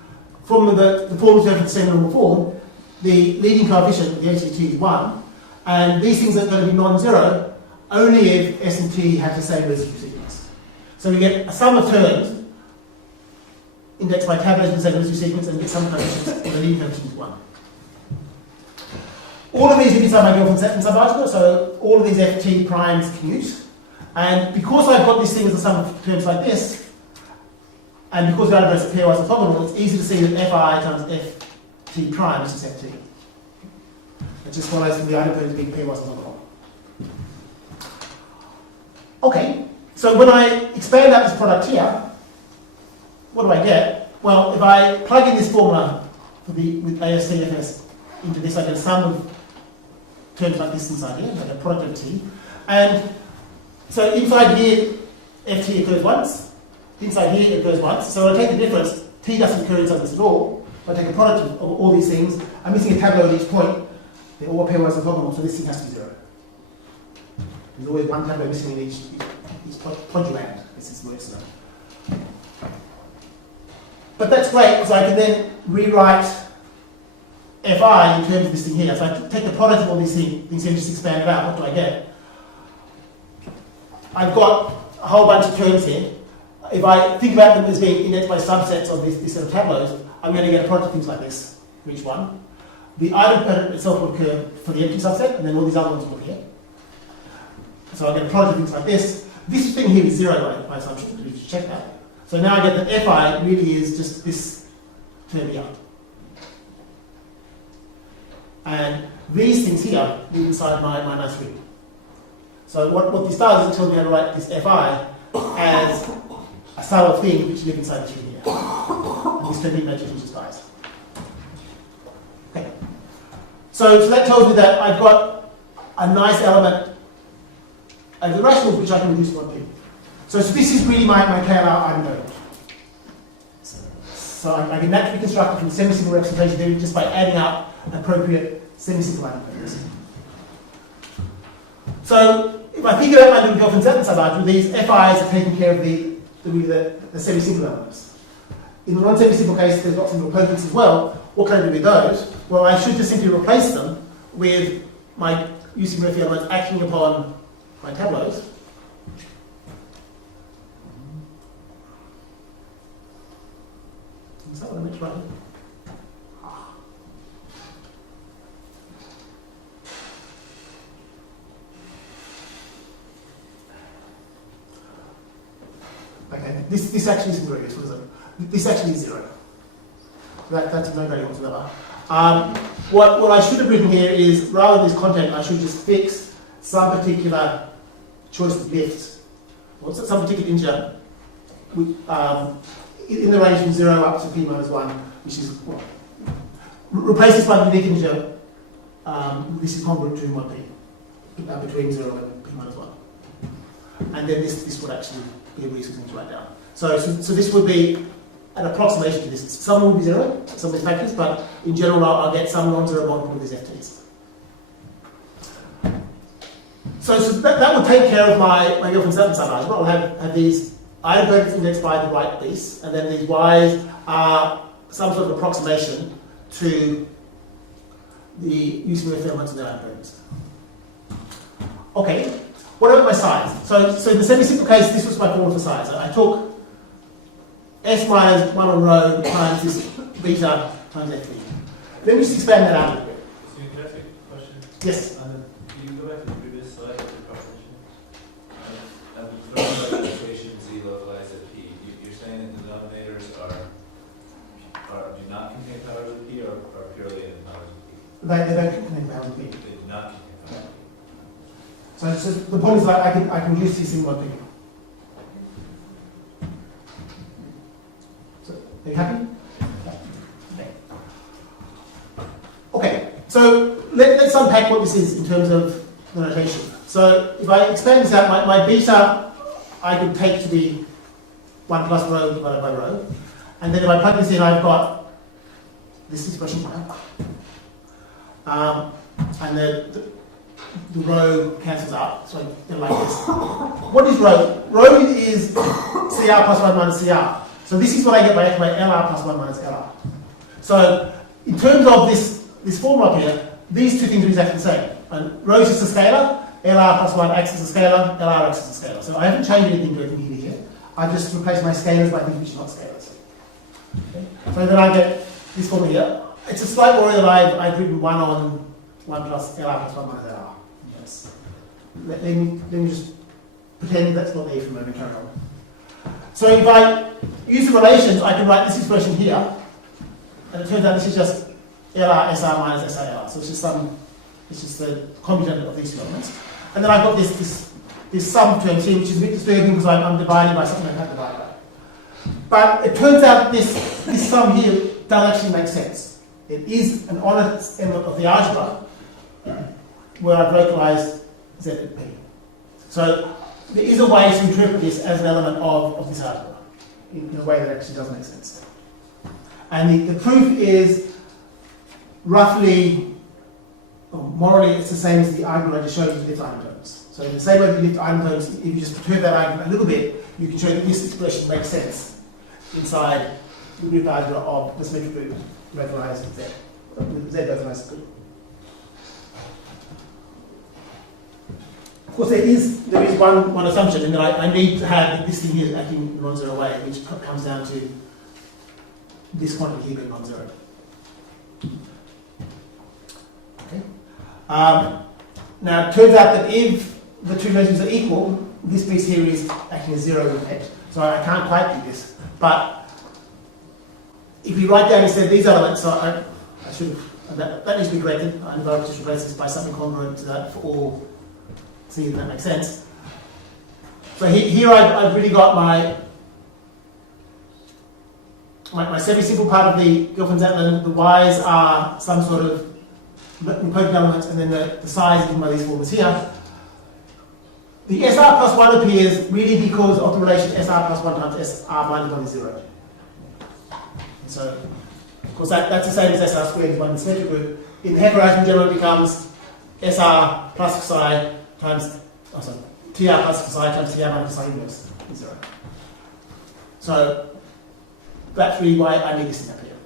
from the form we have the same normal form, the leading coefficient of the AST is 1, and these things are going to be non-zero only if S and T have the same residue sequence. So we get a sum of terms indexed by tabulation of the same residue sequence, and we get some coefficients, and the leading coefficient is 1. All of these are inside my Gelfand-Zetland subalgebra, so all of these Ft primes commute. And because I've got this thing as a sum of terms like this, and because the algebra is pairwise orthogonal, it's easy to see that Fi times Ft prime is just Ft. It just follows from the idempotent being pairwise orthogonal. Okay, so when I expand out this product here, what do I get? Well, if I plug in this formula with AST Fs into this, I get a sum of terms like this inside here, like a product of T. And so inside here, Ft occurs once, inside here it occurs once. So when I take the difference, T doesn't occur inside this at all. If I take a product of all these things, I'm missing a tableau at each point. They're all pairwise orthogonal, so this thing has to be 0. There's always one tableau missing in each point you land. This is works now. But that's great, because I can then rewrite Fi in terms of this thing here. So I take the product of all these things here and just expand it out. What do I get? I've got a whole bunch of terms here. If I think about them as being indexed by subsets of this set of tableaus, I'm going to get a product of things like this for each one. The idempotent itself will occur for the empty subset, and then all these other ones will appear. So I get a product of things like this. This thing here is 0 by assumption, we just check that. So now I get that fi really is just this term here. And these things here live inside my nice ring. So what this does is it tells me how to write this fi as a subtle thing which live inside this ring here. And this term here magically just dies. Okay. So that tells me that I've got a nice element of the rationals which I can reduce to one thing. So this is really my KLR eigenvalue. So I can naturally construct it from semi-simple representation theory just by adding up appropriate semi-simple eigenvalues. So if I think about my little Gelfand-Zetland subalgebra, these FIs are taking care of the semi-simple elements. In the non-semi-simple case, there's lots of little quotients as well. What can I do with those? Well, I should just simply replace them with my Jucys-Murphy elements acting upon my tableaus. Is that what I meant to write? Okay, this actually isn't very useful, is it? This actually is 0. That's no value whatsoever. What I should have written here is, rather than this content, I should just fix some particular choice of lift, or some particular integer, in the range from 0 up to p minus 1, which is, well, replace this by the unique integer. This is congruent to 1p, between 0 and p minus 1. And then this would actually be a reasonable thing to write down. So this would be an approximation to this. Some will be 0, some of these factors, but in general I'll get some non-zero multiple of these FTs. So that will take care of my Gelfand-Zetland subalgebra. I'll have these idempotents indexed by the right piece, and then these y's are some sort of approximation to the Jucys-Murphy elements and their idempotents. Okay, what about my size? So in the semi-simple case, this was my formula for size. I took S minus 1 on rho times this beta times FT. Let me just expand that out a little bit. So can I ask a question? Yes. Can you go back to the previous slide with the proposition? Throwing like equation Z localized at P. You're saying that the denominators do not contain powers of P or are purely in the powers of P? They don't contain powers of P. They do not contain powers of P. So the point is that I can use this in one thing. So, are you happy? Okay, so let's unpack what this is in terms of the notation. So if I expand this out, my beta I could take to be 1 plus rho divided by rho. And then if I plug this in, I've got this expression here. And the rho cancels out, so I get like this. What is rho? Rho is CR plus 1 minus CR. So this is what I get by LR plus 1 minus LR. So in terms of this formula here, these two things are exactly the same. And rho is just a scalar, LR plus 1 acts as a scalar, LR acts as a scalar. So I haven't changed anything to it here. I've just replaced my scalars by things which are not scalars. Okay? So then I get this formula here. It's a slight worry that I've written 1 on 1 plus LR plus 1 minus LR. Yes. Let me just pretend that's not there for a moment, carry on. So if I use the relations, I can write this expression here, and it turns out this is just LR SR minus SR. So it's just the commutant of these two elements. And then I've got this sum term here, which is a bit disturbing because I'm dividing by something I can't divide by. But it turns out this sum here does actually make sense. It is an honest element of the algebra where I've localized Z at P. So there is a way to interpret this as an element of this algebra in a way that actually does make sense. And the proof is roughly, morally, it's the same as the argument I just showed you with lift idempotency. So in the same way that you lift idempotency, if you just perturb that argument a little bit, you can show that this expression makes sense inside the group algebra of the symmetric group localized Z. Z localized group. Of course, there is one assumption, and that I need to have this thing here acting in a non-zero way, which comes down to this quantity here being non-zero. Okay. Now, it turns out that if the two residues are equal, this piece here is acting as 0 with edge. So I can't quite do this. But if you write down instead these elements, so I should have, that needs to be corrected. I'm going to just replace this by something congruent to that for all. See if that makes sense. So here I've really got my semi-simple part of the Gelfand-Zetland. The y's are some sort of encoded elements, and then the size is given by these formulas here. The SR plus 1 appears really because of the relation SR plus 1 times SR minus 1 is 0. And so, of course, that's the same as SR squared is 1 in the symmetric group. In the Hecke in general, it becomes SR plus psi times, TR plus psi times TR minus psi inverse is 0. So, that's really why I need this thing up here.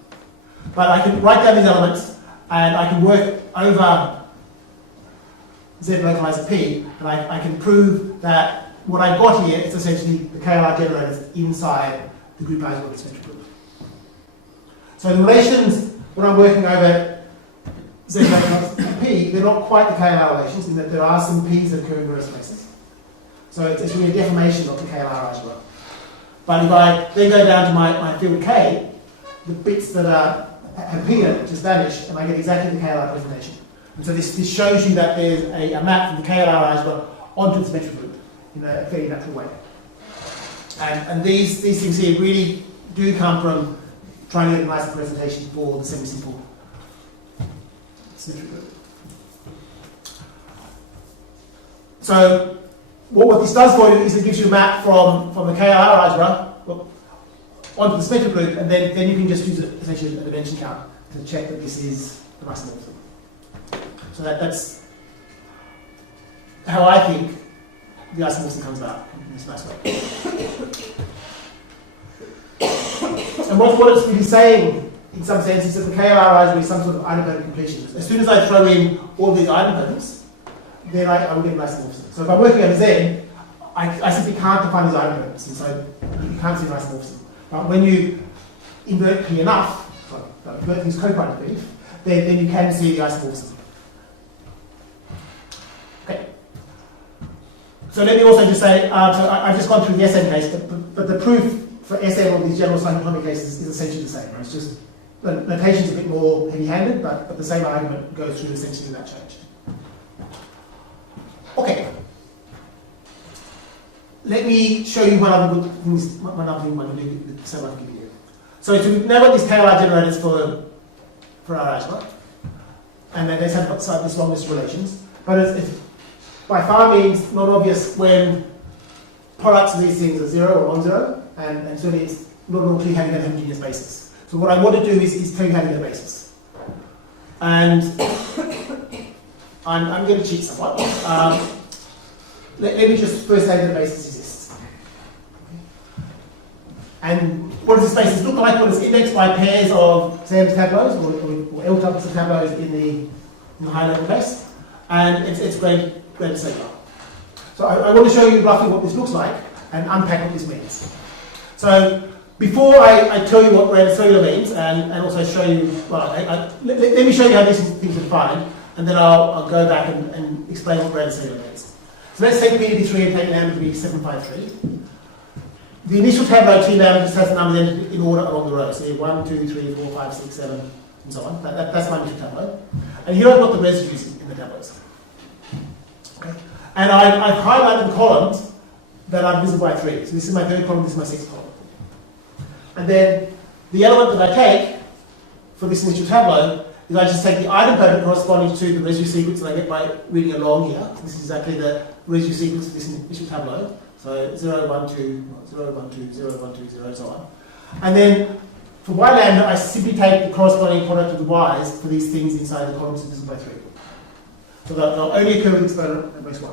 But I can write down these elements, and I can work over Z localized at P, and I can prove that what I've got here is essentially the KLR generators inside the group isomorphic symmetric group. So the relations, when I'm working over Z localized at P, they're not quite the KLR relations, in that there are some P's that occur in various places. So it's really a deformation of the KLR algebra. But if I then go down to my field K, the bits that have P in it just vanish, and I get exactly the KLR presentation. And so this shows you that there's a map from the KLR algebra onto the symmetric group in a fairly natural way. And these things here really do come from trying to get a nice presentation for the semi-simple symmetric group. So what this does for you is it gives you a map from the KLR algebra onto the symmetric group, and then you can just use it essentially a dimension count to check that this is the isomorphism. So that's how I think the isomorphism comes about in this nice way. And what it's really saying, in some sense, is that the KLR algebra is some sort of idempotent completion. As soon as I throw in all these idempotents, then I will get an isomorphism. So if I'm working over Z, I simply can't define these idempotents, and so you can't see an isomorphism. But when you invert P enough, invert these copine P, then you can see the isomorphism. Okay. So let me also just say, so I've just gone through the SN case, but the proof for SN or these general cyclotomic cases is essentially the same. Right? It's just the notation's a bit more heavy-handed, but the same argument goes through essentially without change. Okay. Let me show you one other thing I can do with the same I can give you. So we've now got these KLR generators for our algebra, and then they have got this long list of relations, but it's by far means not obvious when products of these things are 0 or non-zero, and certainly it's not normally having a homogeneous basis. So what I want to do is tell you how to get a basis. And I'm going to cheat somewhat. Let me just first say that the basis exists. And what does this basis look like? Well, it's indexed by pairs of Sam's tableaus, or L tuplets of tableaus in the high-level case. And it's great to say that. So I want to show you roughly what this looks like and unpack what this means. So before I tell you what Brundan cellular means, and also show you, well, let me show you how these things are defined, and then I'll go back and explain what Brundan cellular means. So let's take P to be 3 and take lambda to be 753. The initial tableau T lambda just has the numbers entered in order along the row. So 1, 2, 3, 4, 5, 6, 7, and so on. That's my initial tableau. And here I've got the residues in the tableaus. Okay. And I've highlighted the columns that are divisible by 3. So this is my third column, this is my sixth column. And then the element that I take for this initial tableau is I just take the idempotent corresponding to the residue sequence that I get by reading along here. This is exactly the residue sequence of this initial tableau. So 0, 1, 2, 0, 1, 2, 0, 1, 2, 0, and so on. And then for y lambda, I simply take the corresponding product of the y's for these things inside the columns divisible by 3. So they'll only occur with exponent at most 1.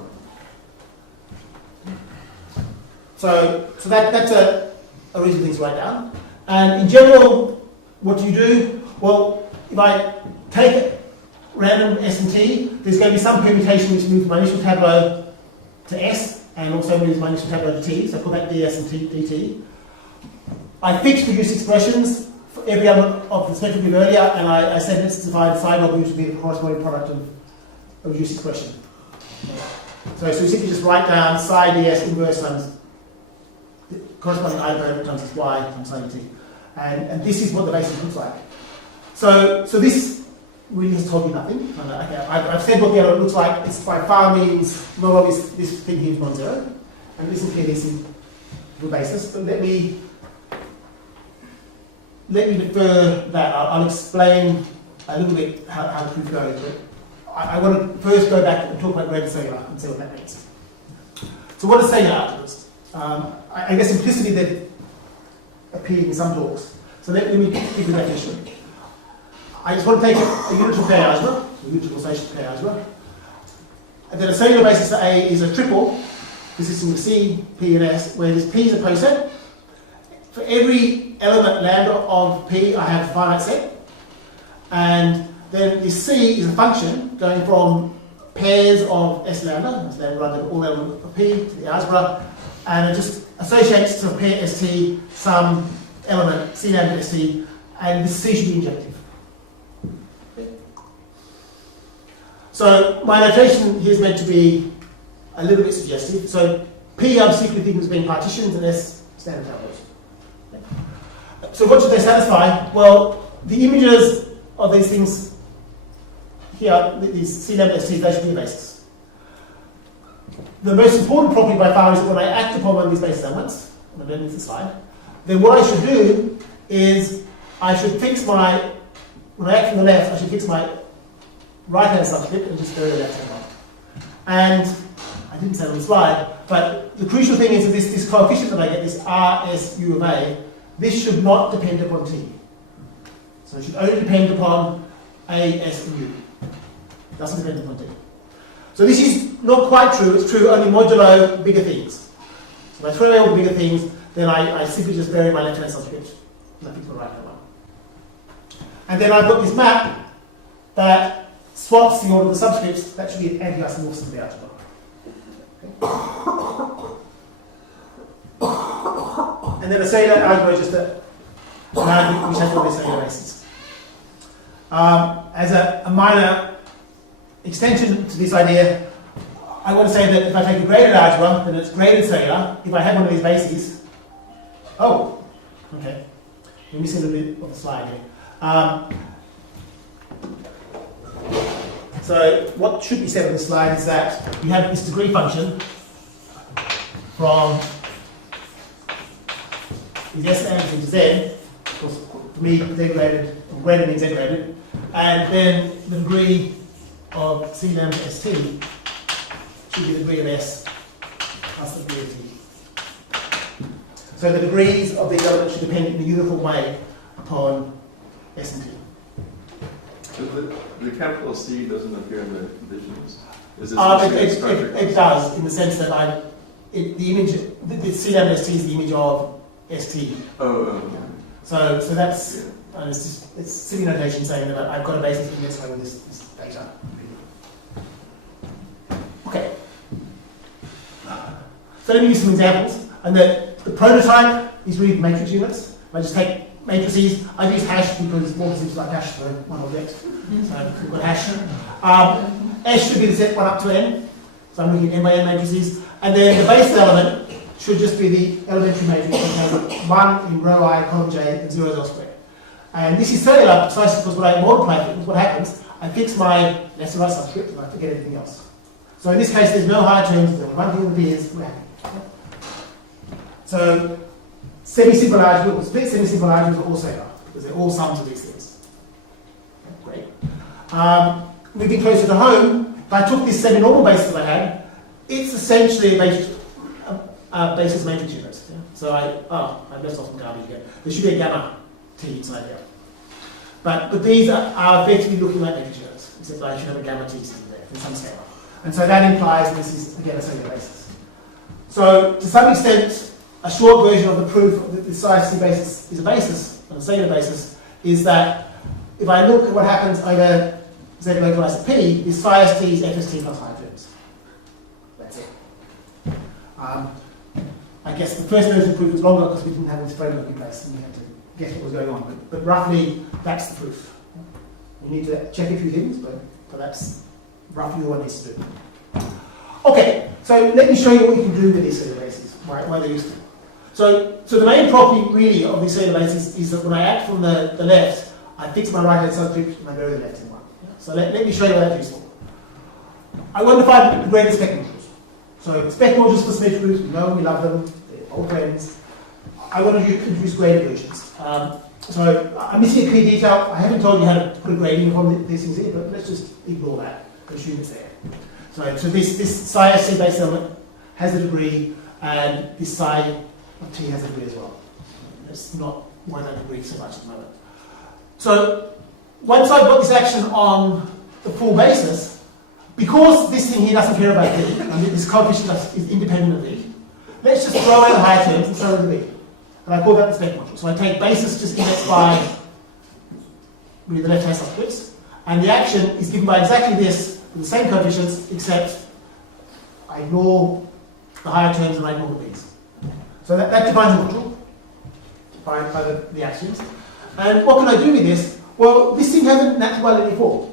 So that's a reasonable thing to write down. And in general, what do you do? Well, if I take random S and T, there's going to be some permutation which moves my initial tableau to S and also moves my initial tableau to T. So I call that ds and dt. I fix reduced expressions for every element of the spectrum we did earlier, and I said let's divide psi dot which would be the corresponding product of a reduced expression. So we simply just write down psi ds inverse times the corresponding idempotents times y times sine t. And this is what the basis looks like. So this really has told you nothing. Okay, I've said what the element looks like. It's by far means not obvious this thing here is non-zero. And this is clearly the basis. But let me defer that. I'll explain a little bit how the proof goes. But I want to first go back and talk about graded cellular and see what that means. So what is cellular algebras? I guess implicitly they've appeared in some talks. So let me give you the definition. I just want to take a unitary pair algebra, a unitary causation pair algebra, and then a cellular basis for A is a triple consisting of C, P, and S, where this P is a poset. For every element lambda of P, I have a finite set, and then this C is a function going from pairs of S lambda, that's lambda run all elements of P to the algebra, and it just associates to a pair ST some element C lambda ST, and this C should be injective. So my notation here is meant to be a little bit suggestive. So P I'm secretly thinking as being partitions and S standard tableaus. So what should they satisfy? Well, the images of these things here, these C lambda STs, they should be a basis. The most important property by far is that when I act upon one of these basis elements, and I'm ending the slide, then what I should do is I should fix my, when I act from the left, I should fix my right-hand subscript and just go to the left-hand one. And I didn't say on the slide, but the crucial thing is that this coefficient that I get, this RSU of A, this should not depend upon T. So it should only depend upon A, S, and U. It doesn't depend upon T. So this is not quite true, it's true only modulo bigger things. So if I throw away all the bigger things, then I simply just vary my left-hand subscript, and I fix my right-hand one. And then I've got this map that swaps the order of the subscripts. That should be an anti-isomorphism of the algebra. Okay. And then a cellular algebra is just an algebra which has all these cellular bases. As a minor extension to this idea, I want to say that if I take a graded algebra, then it's graded cellular. If I have one of these bases, oh, okay. Let me see a little bit of the slide here. So what should be said on the slide is that you have this degree function from S lambda into Z, of course for me Z graded, or greater means Z graded, and then the degree of C lambda ST should be the degree of S plus the degree of T. So the degrees of these elements should depend in a uniform way upon S and T. So the capital C doesn't appear in the conditions? Is this it does, in the sense that the image, the C lambda ST is the image of ST. Oh. So that's, it's silly notation saying that I've got a basis index over this data. Okay. So let me use some examples. And the prototype is really matrix units. I just take matrices. I use hash because more is like hash for one object. So we've got hash. S should be the set 1 up to n. So I'm looking at n by n matrices. And then the base element should just be the elementary matrix which has 1 in row I, column j, and 0 elsewhere. And this is cellular precisely because when I multiply it, what happens, I fix my left and right subscript and I forget everything else. So in this case, there's no higher terms. There's one thing that appears, we're happy. So semi-simple algebra, split semi-simple algebras are all cellular because they're all sums of these things. Okay, great. Moving closer to home, if I took this semi-normal basis that I had, it's essentially a basis matrix unit. Yeah? So I've left off some garbage again. There should be a gamma t inside here. But these are effectively looking like matrix units, except I should have a gamma t sitting there in some scale. And so that implies this is, again, a cellular basis. So to some extent, a short version of the proof that the psi ST basis is a basis, on a cellular basis, is that if I look at what happens over Z localized at P, this psi ST is FST plus higher terms. That's it. I guess the first version of the proof was longer because we didn't have this framework in place and we had to guess what was going on. But roughly, that's the proof. You need to check a few things, but that's roughly all one needs to do. Okay, so let me show you what you can do with these cellular bases, why they're useful. So the main property really of these cellular bases is that when I act from the left, I fix my right hand subscript and I go to the left hand one. So let me show you why that's useful. I want to find the greatest spec modules. So spec modules for symmetric groups, we know, we love them, they're old friends. I want to introduce graded versions. So I'm missing a key detail. I haven't told you how to put a grading upon these things here, but let's just ignore that. Assume it's there. So this psi SC based element has a degree, and this psi of t has a degree as well. That's not why that degree so much at the moment. So once I've got this action on the full basis, because this thing here doesn't care about v, and this coefficient is independent of v, let's just throw away the higher terms and throw in the v. And I call that the spec module. So I take basis just indexed by with the left-hand subscripts, and the action is given by exactly this, with the same coefficients, except I ignore the higher terms and I ignore the b's. So that defines the module, defined by the axioms. And what can I do with this? Well, this thing has a natural linear form.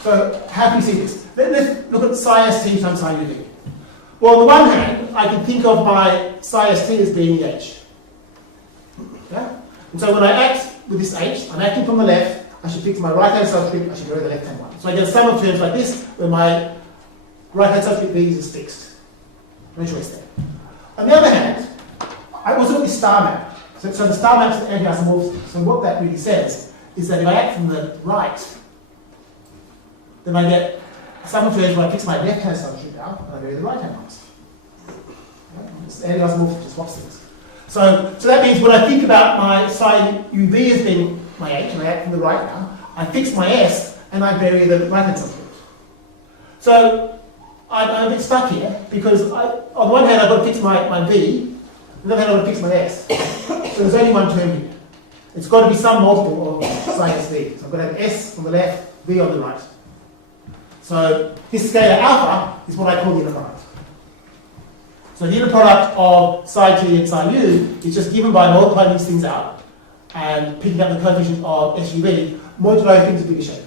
So how can we see this? Let's look at psi st times psi uv. Well, on the one hand, I can think of my psi st as being the h. Yeah? And so when I act with this h, I'm acting from the left, I should fix my right-hand subscript, I should go to the left-hand one. So I get a sum of terms like this, where my right-hand subscript v is fixed. No choice there. On the other hand, I also got this star map. So the star map is anti-isomorphism. So what that really says is that if I act from the right, then I get a sum of terms where I fix my left-hand subscript down, and I go to the right-hand ones. Okay? It's anti-isomorphism, just swaps things. So that means when I think about my psi uv as being my h, and I act from the right now, I fix my s, and I vary the right-hand subscript. So I'm a bit stuck here, because on one hand I've got to fix my v, on the other hand I've got to fix my s. So there's only one term here. It's got to be some multiple of psi sv. So I've got to have s on the left, v on the right. So this scalar alpha is what I call the inner product. So the inner product of psi t and psi u is just given by multiplying these things out and picking up the coefficient of SUV, modulo things of bigger shape.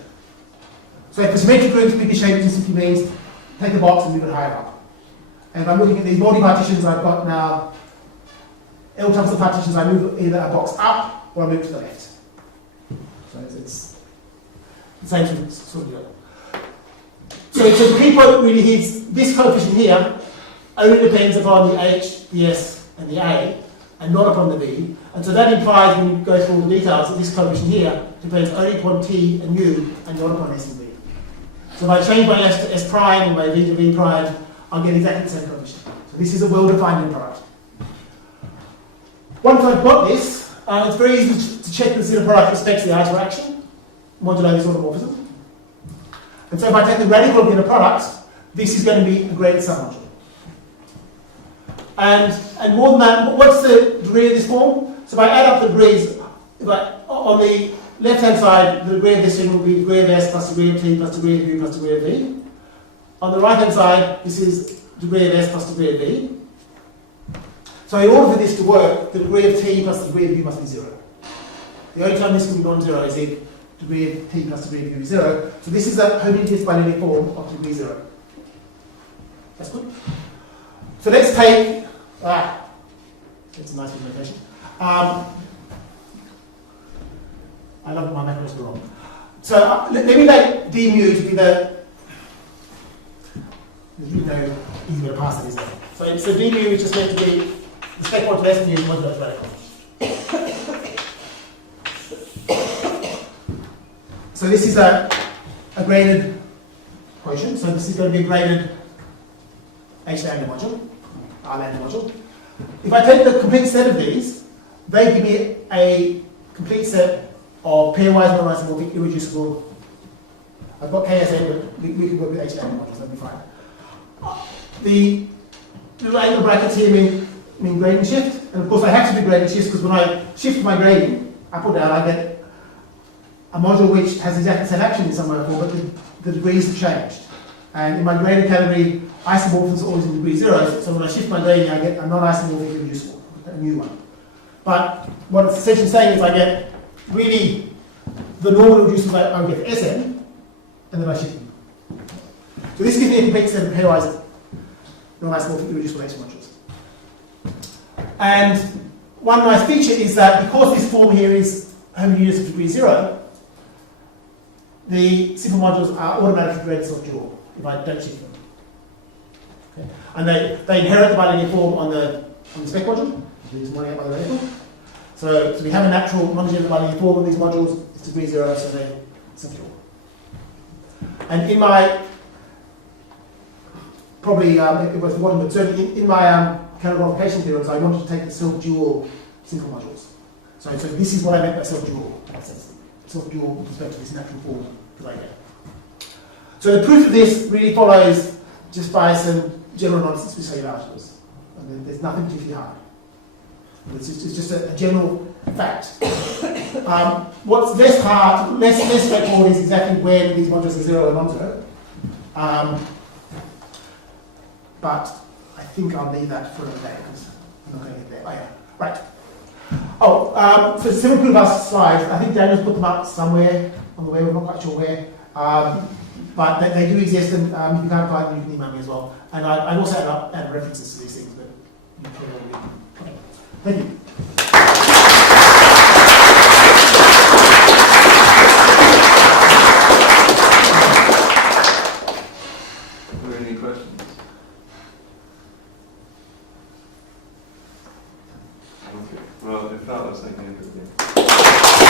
So for symmetric groups, bigger shape just simply means take the box and move it higher up. And if I'm looking at these multi-partitions I've got now, L times the partitions, I move either a box up or I move to the left. So it's the same sort of deal. So the key point really is this coefficient here only depends upon the h, the s, and the a, and not upon the v. And so that implies, when you go through all the details, that this coefficient here depends only upon t and u, and not upon s and v. So if I change my s to s prime and my v to v prime, I'll get exactly the same coefficient. So this is a well-defined inner product. Once I've got this, it's very easy to check this inner product respects the interaction, modulo this isomorphism. And so if I take the radical of the inner product, this is going to be a graded submodule. And more than that, what's the degree of this form? So if I add up the degrees, on the left-hand side, the degree of this thing will be degree of s plus degree of t plus degree of u plus degree of v. On the right-hand side, this is degree of s plus degree of v. So in order for this to work, the degree of t plus the degree of u must be 0. The only time this can be non-zero is if degree of t plus degree of u is 0. So this is a homogeneous bilinear form of degree 0. That's good. So let's take, that's a nice notation. I love my macros are wrong. So let me make d mu to be the, there's really no easy way to pass it, is there? So d mu is just meant to be the spec module less than u modulo radical. So this is a graded quotient. So this is going to be a graded h lambda module, r lambda module. If I take the complete set of these, they give me a complete set of pairwise non-isomorphic irreducible. I've got KSA, but we can work with h lambda modules, that'll be fine. The little angle brackets here mean gradient shift, and of course I have to do gradient shifts because when I shift my gradient up or down, I get a module which has exactly the same action in some way or form, but the degrees have changed. And in my gradient category, isomorphisms are always in degree 0, so when I shift my gradient, I get a non-isomorphic irreducible, a new one. But what it's essentially saying is I get really the normal irreducibles I get for Sn, and then I shift them. So this gives me a complete set of pairwise non-isomorphic irreducible X modules. And one nice feature is that because this form here is homogeneous of degree 0, the simple modules are automatically graded self-dual if I don't shift them. Okay. And they inherit the bilinear form on the spec module. These one out by the radical. So we have a natural homogeneous bilinear form of these modules. It's degree 0, so they're self-dual. And in my probably it was one, but certainly in my categorification theorems, I wanted to take the self-dual simple modules. So this is what I meant by self-dual. Self-dual with respect to this natural form that I get. So the proof of this really follows just by some general nonsense with cellular algebras. And there's nothing particularly hard. It's just a general fact. What's less hard, less straightforward is exactly when these modules are 0 and non-zero. But I think I'll leave that for another day because I'm not going to get there. Oh yeah, right. Oh, for several proof of our slides, I think Daniel's put them up somewhere on the web. I'm not quite sure where. But they do exist, and if you can't find them, you can email me as well. And I also add references to these things, but you probably already read them. Okay. Thank you. Are there any questions? Okay. Well, if not, let's thank you for the game.